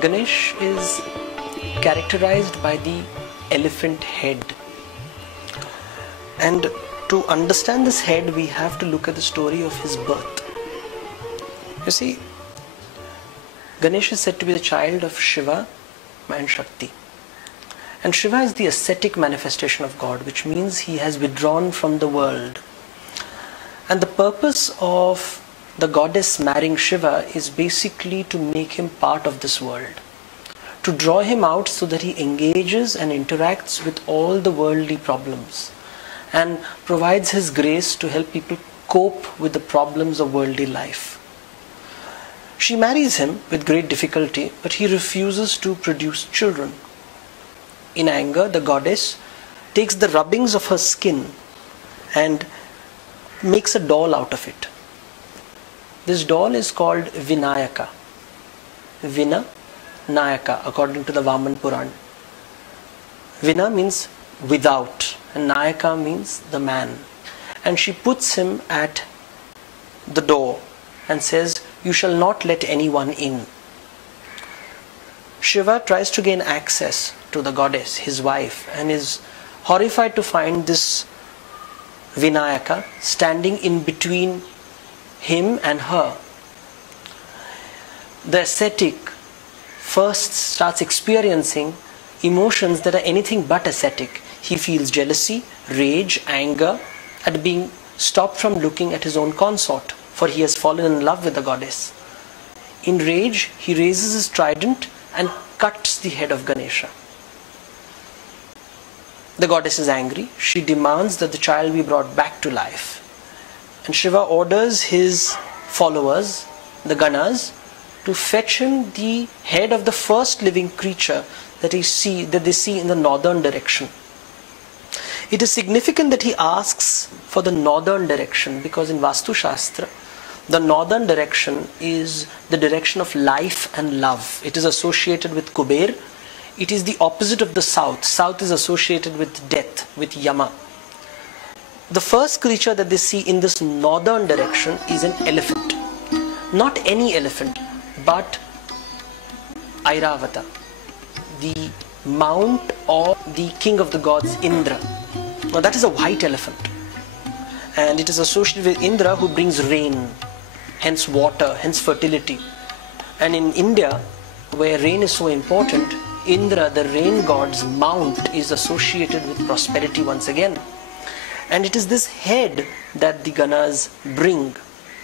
Ganesh is characterized by the elephant head. And to understand this head, we have to look at the story of his birth. You see, Ganesh is said to be the child of Shiva and Shakti. And Shiva is the ascetic manifestation of God, which means he has withdrawn from the world. And the purpose of the goddess marrying Shiva is basically to make him part of this world, to draw him out so that he engages and interacts with all the worldly problems and provides his grace to help people cope with the problems of worldly life. She marries him with great difficulty, but he refuses to produce children. In anger, the goddess takes the rubbings of her skin and makes a doll out of it. This doll is called Vinayaka. Nayaka, according to the Vaman Puran. Vina means without, and Nayaka means the man. And she puts him at the door and says, "You shall not let anyone in." Shiva tries to gain access to the goddess, his wife, and is horrified to find this Vinayaka standing in between him and her. The ascetic first starts experiencing emotions that are anything but ascetic. He feels jealousy, rage, anger at being stopped from looking at his own consort, for he has fallen in love with the goddess. In rage, he raises his trident and cuts the head of Ganesha. The goddess is angry. She demands that the child be brought back to life. And Shiva orders his followers, the Ganas, to fetch him the head of the first living creature that they see in the northern direction. It is significant that he asks for the northern direction, because in Vastu Shastra, the northern direction is the direction of life and love. It is associated with Kuber. It is the opposite of the south. South is associated with death, with Yama. The first creature that they see in this northern direction is an elephant. Not any elephant, but Airavata, the mount of the king of the gods, Indra. Now that is a white elephant. And it is associated with Indra, who brings rain, hence water, hence fertility. And in India, where rain is so important, Indra, the rain god's mount, is associated with prosperity once again. And it is this head that the Ganas bring,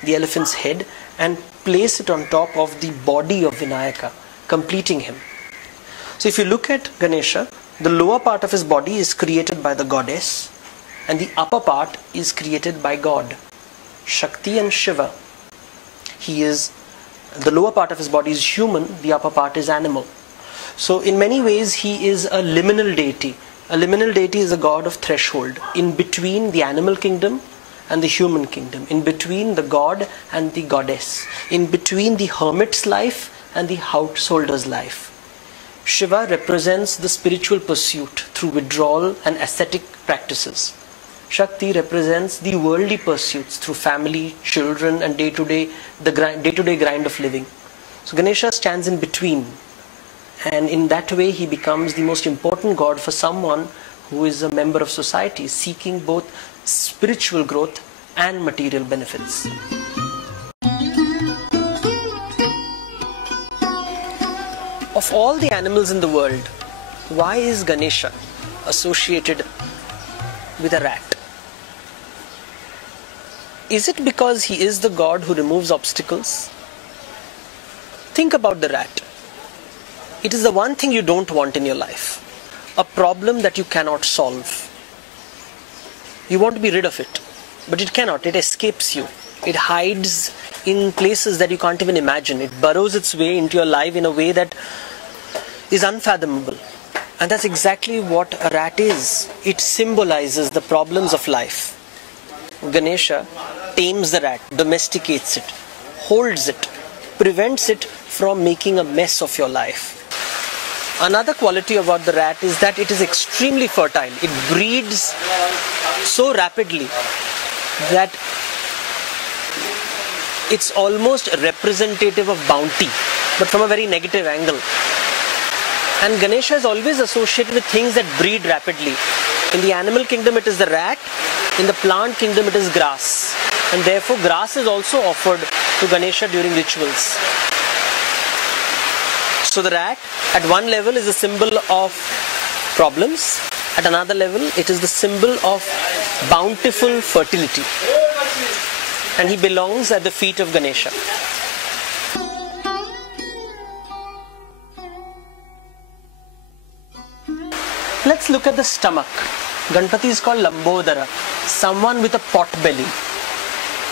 the elephant's head, and place it on top of the body of Vinayaka, completing him. So if you look at Ganesha, the lower part of his body is created by the goddess, and the upper part is created by God, Shakti and Shiva. The lower part of his body is human, the upper part is animal. So in many ways he is a liminal deity. A liminal deity is a god of threshold, in between the animal kingdom and the human kingdom, in between the god and the goddess, in between the hermit's life and the householder's life. Shiva represents the spiritual pursuit through withdrawal and ascetic practices. Shakti represents the worldly pursuits through family, children, and day-to-day grind of living. So Ganesha stands in between. And in that way, he becomes the most important god for someone who is a member of society, seeking both spiritual growth and material benefits. Of all the animals in the world, why is Ganesha associated with a rat? Is it because he is the god who removes obstacles? Think about the rat. It is the one thing you don't want in your life. A problem that you cannot solve. You want to be rid of it, but it cannot. It escapes you. It hides in places that you can't even imagine. It burrows its way into your life in a way that is unfathomable. And that's exactly what a rat is. It symbolizes the problems of life. Ganesha tames the rat, domesticates it, holds it, prevents it from making a mess of your life. Another quality about the rat is that it is extremely fertile. It breeds so rapidly that it's almost representative of bounty, but from a very negative angle. And Ganesha is always associated with things that breed rapidly. In the animal kingdom it is the rat, in the plant kingdom it is grass. And therefore grass is also offered to Ganesha during rituals. So the rat at one level is a symbol of problems, at another level it is the symbol of bountiful fertility. And he belongs at the feet of Ganesha. Let's look at the stomach. Ganpati is called Lambodara, someone with a pot belly.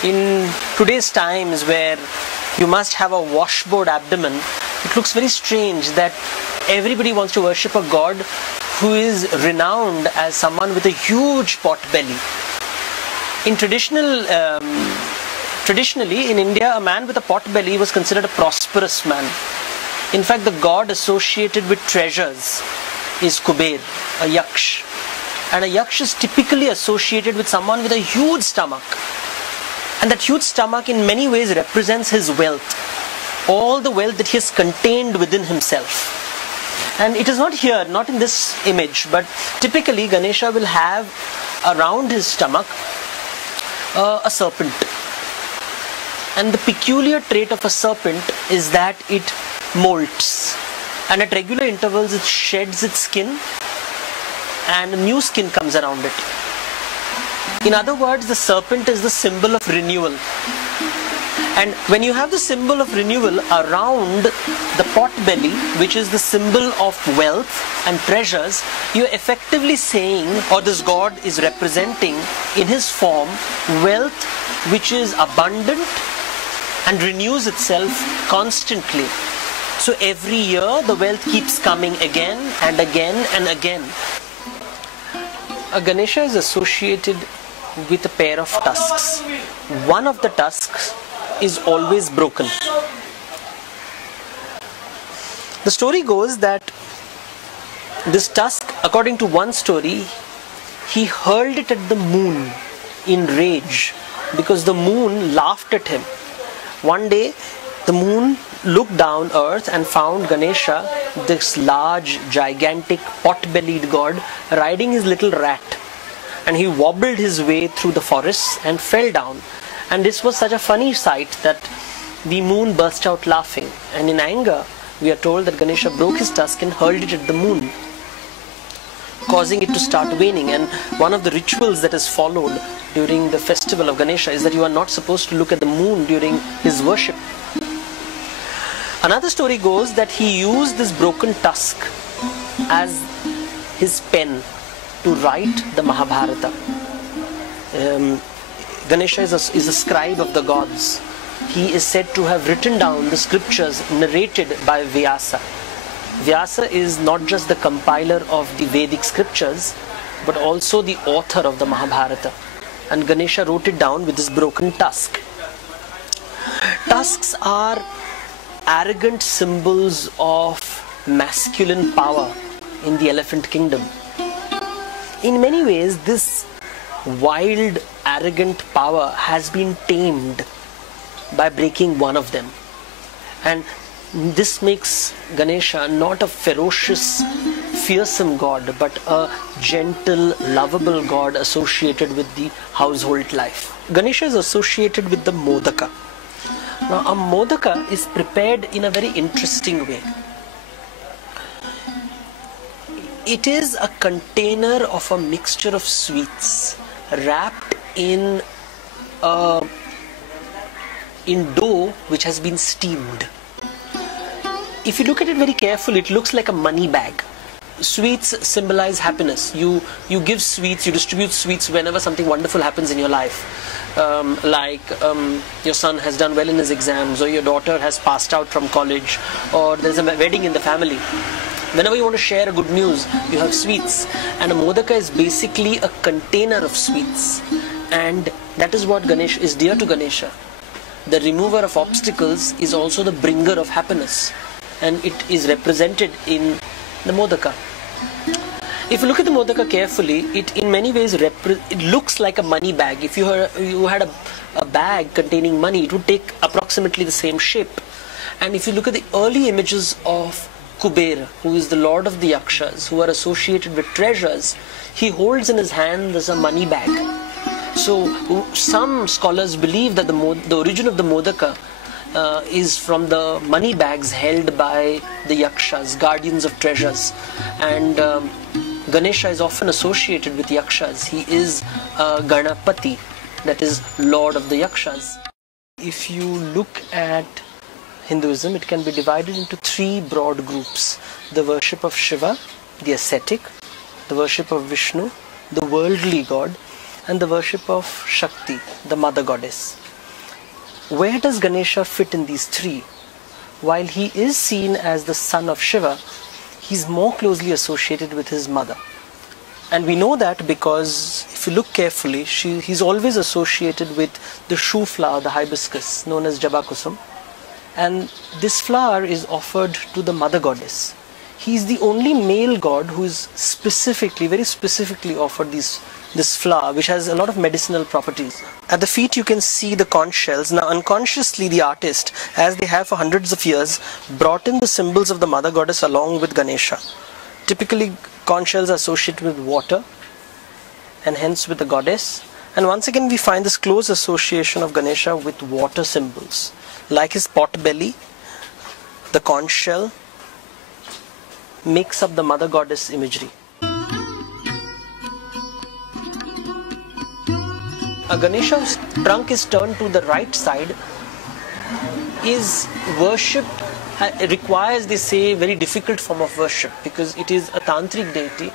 In today's times where you must have a washboard abdomen, it looks very strange that everybody wants to worship a god who is renowned as someone with a huge pot belly. Traditionally in India, a man with a pot belly was considered a prosperous man. In fact, the god associated with treasures is Kuber, a yaksh. And a yaksh is typically associated with someone with a huge stomach. And that huge stomach in many ways represents his wealth. All the wealth that he has contained within himself. And it is not here, not in this image, but typically Ganesha will have around his stomach a serpent. And the peculiar trait of a serpent is that it molts. And at regular intervals it sheds its skin and new skin comes around it. In other words, the serpent is the symbol of renewal. And when you have the symbol of renewal around the pot belly, which is the symbol of wealth and treasures, you're effectively saying, or this god is representing in his form, wealth which is abundant and renews itself constantly. So every year the wealth keeps coming again and again and again. A Ganesha is associated with a pair of tusks. One of the tusks is always broken. The story goes that this tusk, according to one story, he hurled it at the moon in rage because the moon laughed at him. One day the moon looked down earth and found Ganesha, this large, gigantic, pot-bellied god, riding his little rat. And he wobbled his way through the forests and fell down. And this was such a funny sight that the moon burst out laughing. And in anger, we are told that Ganesha broke his tusk and hurled it at the moon, causing it to start waning. And one of the rituals that is followed during the festival of Ganesha is that you are not supposed to look at the moon during his worship. Another story goes that he used this broken tusk as his pen to write the Mahabharata. Ganesha is a scribe of the gods. He is said to have written down the scriptures narrated by Vyasa. Vyasa is not just the compiler of the Vedic scriptures, but also the author of the Mahabharata. And Ganesha wrote it down with this broken tusk. Tusks are arrogant symbols of masculine power in the elephant kingdom. In many ways, this wild, arrogant power has been tamed by breaking one of them. And this makes Ganesha not a ferocious, fearsome god, but a gentle, lovable god associated with the household life. Ganesha is associated with the modaka. Now, a modaka is prepared in a very interesting way. It is a container of a mixture of sweets wrapped in dough which has been steamed. If you look at it very carefully, it looks like a money bag. Sweets symbolize happiness. You give sweets, you distribute sweets whenever something wonderful happens in your life. Your son has done well in his exams, or your daughter has passed out from college, or there's a wedding in the family. Whenever you want to share a good news, you have sweets. And a modaka is basically a container of sweets. And that is what Ganesha is dear to Ganesha. The remover of obstacles is also the bringer of happiness. And it is represented in the modaka. If you look at the modaka carefully, it in many ways it looks like a money bag. If you had a bag containing money, it would take approximately the same shape. And if you look at the early images of Kubera, who is the lord of the Yakshas, who are associated with treasures, he holds in his hand as a money bag. So some scholars believe that the origin of the modaka is from the money bags held by the Yakshas, guardians of treasures. And Ganesha is often associated with Yakshas. He is Ganapati, that is Lord of the Yakshas. If you look at Hinduism, it can be divided into three broad groups: the worship of Shiva, the ascetic; the worship of Vishnu, the worldly god; and the worship of Shakti, the mother goddess. Where does Ganesha fit in these three? While he is seen as the son of Shiva, he is more closely associated with his mother. And we know that because if you look carefully, he's always associated with the shoe flower, the hibiscus, known as Jabakusum. And this flower is offered to the mother goddess. He is the only male god who is very specifically offered this flower, which has a lot of medicinal properties. At the feet you can see the conch shells. Now unconsciously the artist, as they have for hundreds of years, brought in the symbols of the mother goddess along with Ganesha. Typically conch shells are associated with water and hence with the goddess. And once again we find this close association of Ganesha with water symbols. Like his pot belly, the conch shell makes up the mother goddess imagery. A Ganesha whose trunk is turned to the right side is worship, requires, they say, a very difficult form of worship because it is a tantric deity.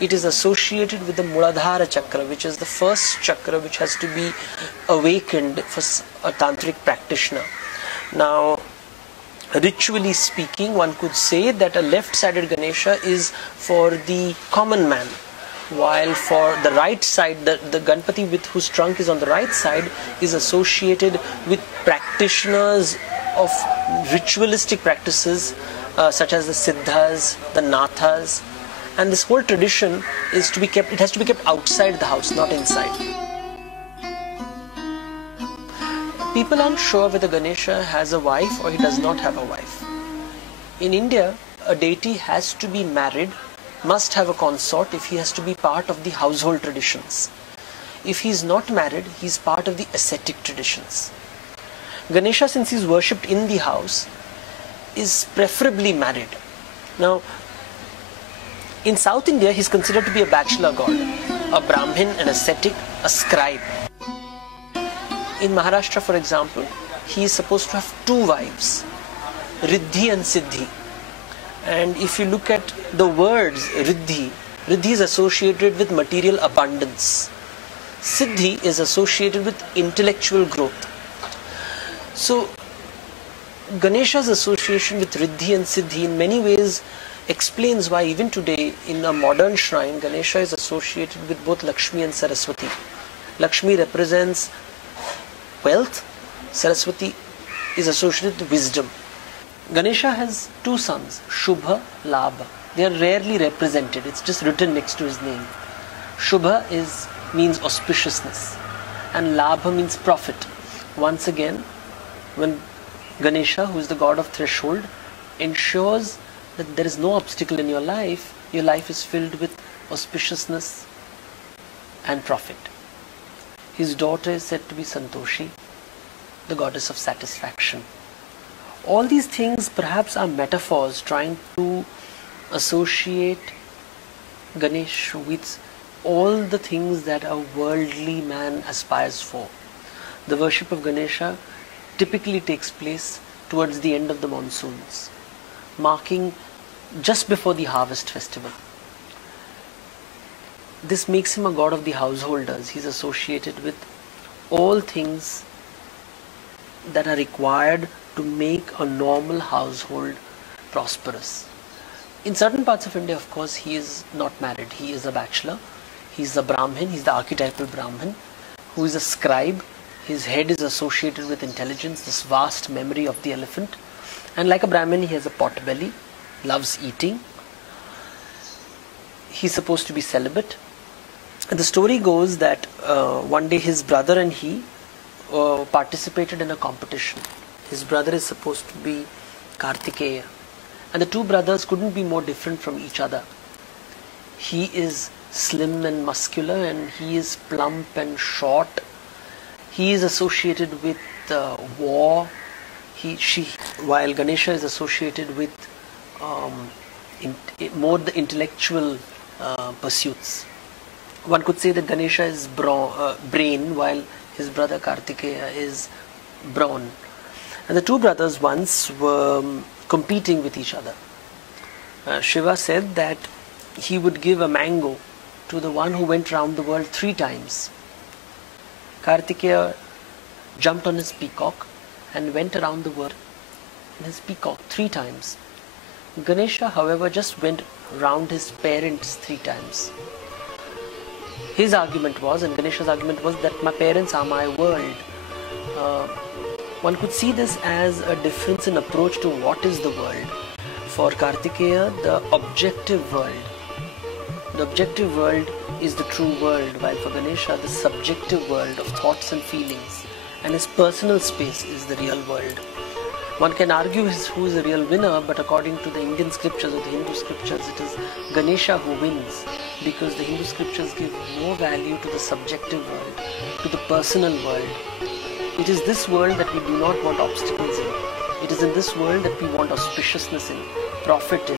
It is associated with the Muladhara chakra, which is the first chakra which has to be awakened for a tantric practitioner. Now, ritually speaking, one could say that a left-sided Ganesha is for the common man, while for the right side, the Ganpati with whose trunk is on the right side is associated with practitioners of ritualistic practices such as the Siddhas, the Nathas, and this whole tradition is to be kept, it has to be kept outside the house, not inside. People aren't sure whether Ganesha has a wife or he does not have a wife. In India, a deity has to be married, must have a consort if he has to be part of the household traditions. If he is not married, he is part of the ascetic traditions. Ganesha, since he is worshipped in the house, is preferably married. Now, in South India, he is considered to be a bachelor god, a Brahmin, an ascetic, a scribe. In Maharashtra, for example, he is supposed to have two wives, Riddhi and Siddhi. And if you look at the words Riddhi, Riddhi is associated with material abundance. Siddhi is associated with intellectual growth. So, Ganesha's association with Riddhi and Siddhi in many ways explains why even today in a modern shrine, Ganesha is associated with both Lakshmi and Saraswati. Lakshmi represents wealth, Saraswati is associated with wisdom. Ganesha has two sons, Shubha, Labha. They are rarely represented, it's just written next to his name. Shubha means auspiciousness and Labha means profit. Once again, when Ganesha, who is the god of threshold, ensures that there is no obstacle in your life is filled with auspiciousness and profit. His daughter is said to be Santoshi, the goddess of satisfaction. All these things perhaps are metaphors trying to associate Ganesh with all the things that a worldly man aspires for. The worship of Ganesha typically takes place towards the end of the monsoons, marking just before the harvest festival. This makes him a god of the householders. He's associated with all things that are required to make a normal household prosperous. In certain parts of India, of course, he is not married. He is a bachelor. He's a Brahmin. He's the archetypal Brahmin who is a scribe. His head is associated with intelligence, this vast memory of the elephant. And like a Brahmin, he has a pot belly, loves eating. he's supposed to be celibate. And the story goes that one day his brother and he participated in a competition. His brother is supposed to be Kartikeya, and the two brothers couldn't be more different from each other. He is slim and muscular, and he is plump and short. He is associated with war. While Ganesha is associated with more the intellectual pursuits. One could say that Ganesha is brain, while his brother Kartikeya is brawn. And the two brothers once were competing with each other. Shiva said that he would give a mango to the one who went round the world 3 times. Kartikeya jumped on his peacock and went around the world in his peacock 3 times. Ganesha, however, just went round his parents 3 times. His argument was, and Ganesha's argument was, that my parents are my world. One could see this as a difference in approach to what is the world. For Kartikeya, the objective world. The objective world is the true world, while for Ganesha, the subjective world of thoughts and feelings and his personal space is the real world. One can argue who is the real winner, but according to the Indian scriptures or the Hindu scriptures, it is Ganesha who wins, because the Hindu scriptures give more value to the subjective world, to the personal world. It is this world that we do not want obstacles in. It is in this world that we want auspiciousness in, profit in,